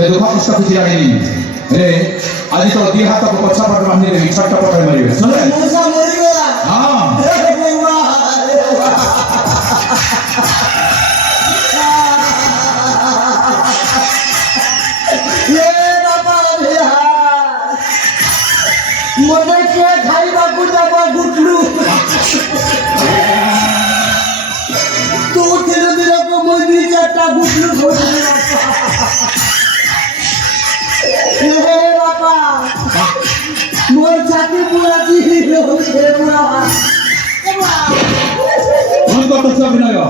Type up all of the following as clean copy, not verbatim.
ସେ ଦୁଃଖ କଷ୍ଟ କିଛି ଜାଣିନି ହେଲେ ଆଜି ତ ଦି ହାତକୁ ପଛପଟ ବାନ୍ଧି ଦେବି ଛଟ ପଟ ମାରିବେ ଶୁଣିଲେ मजे के खाइबाकू जब गुटलू तू धीरे धीरे को मुझी चट्टा गुटलू छोड़ हे बापा मोर छाती पूरा जी हो गए पूरा कौन को तो सब नहीं हो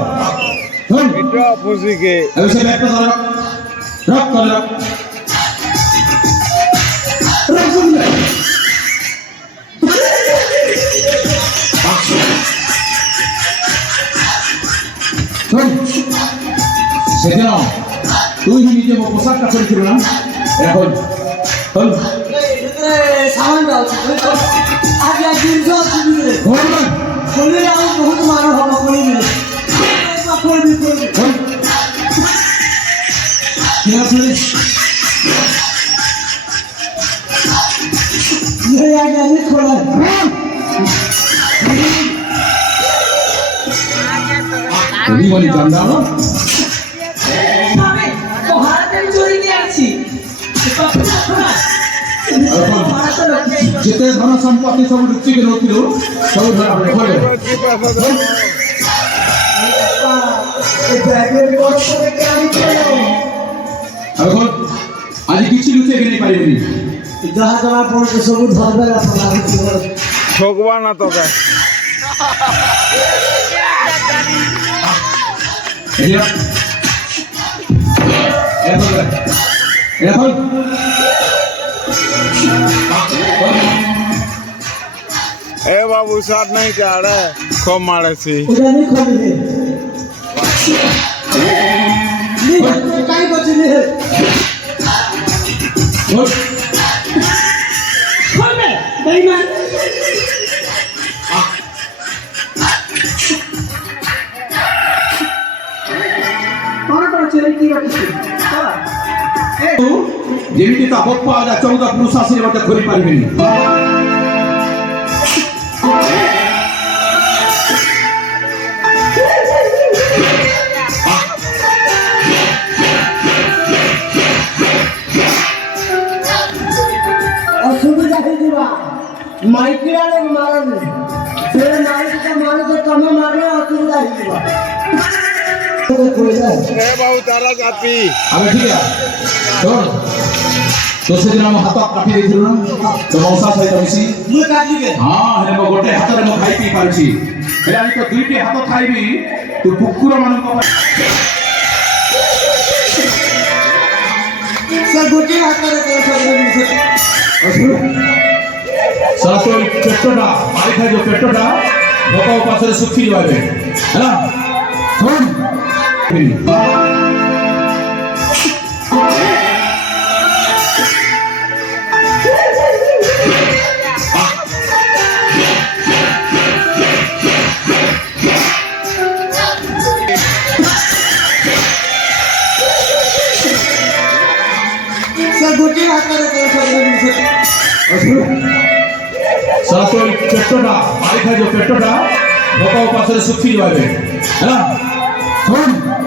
कौन इतना पुसी के अभी से बैठ कर रख कर रख सुन ले সেদিন তুই নিজে মো পোশাকটা করেছিল না এখন হল सामान डाल आज या दिन जो सुनिए बोले आओ बहुत मारो हम कोई नहीं कोई भी क्या पुलिस ये आ गया नहीं खोला তুমি বলি জানা না আমি তো হাতে চুরি নিয়ে আসছি যেতে ধন সম্পত্তি সব লুচিকে নছিল সব ধরা পড়ে এখন আজ কিছু লুচে গেলে পারিবনি যাহা জমা পড়ছে সব ধরবে না ঠকবা না তোকে এখন ए बाबू साथ नहीं जा रहा खूब मारे सी उधर नहीं खोली नहीं काई बची नहीं है खोल में बेईमान कौन चले की रखी ଯେମିତି ତା ବାପା ଆଜା 14 ପୁରୁଷ ଆସିଲେ ମୋତେ ଧରି ପାରିବେନି असुविधा ହେଇଯିବା ମାଇକିରାରେ ମାରନି ସେ ମାଇକିଟା ମାରେ ତ ତମେ ମାରିଲେ ଅସୁବିଧା ହେଇଯିବ ए बाबू तारा कापी ଆମେ ଠିକ ଶୁଣ तो सेदिन हम हाथ काटी ଦେଇଥିଲୁ ନା ତ ମଉସା ସହିତ ମିଶି ମୁଁ କାଟିବେ ହଁ ହେଲେ ମୋ ଗୋଟେ ହାତରେ ମୁଁ ଖାଇ ପିଇ ପାରୁଛି ହେଲେ ଆଜି ତ ଦୁଇଟି ହାତ ଖାଇବି ତୁ କୁକୁର ମାନଙ୍କ ସେ ଗୋଟିଏ ହାତରେ ସାରା ତ ପେଟଟା ମାରି ଖାଇ ଯୋଉ ପେଟଟା ଭୋକ ଉପାସରେ ଶୁଖି ଯିବା ଏବେ ହେଲା ଶୁଣ ଗୋଟିଏ ହାତରେ ସାରା ତ ପେଟଟା ମାରି ଖାଇ ଯୋଉ ପେଟଟା ଭୋକ ଉପାସରେ ଶୁଖି ଯିବା ଏବେ ହେଲା ଶୁଣ